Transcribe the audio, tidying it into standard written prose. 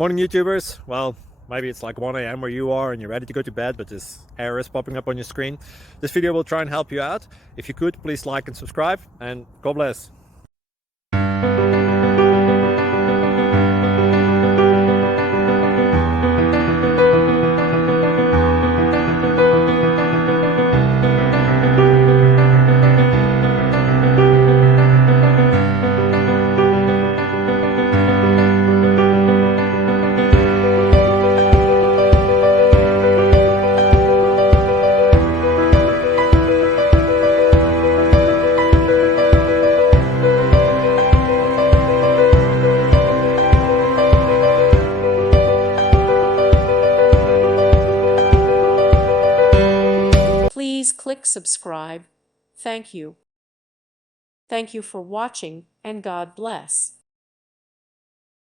Morning YouTubers. Well, maybe it's like 1 a.m. where you are and you're ready to go to bed, but this error is popping up on your screen. This video will try and help you out. If you could, please like and subscribe, and God bless. Please click subscribe. Thank you. Thank you for watching, and God bless.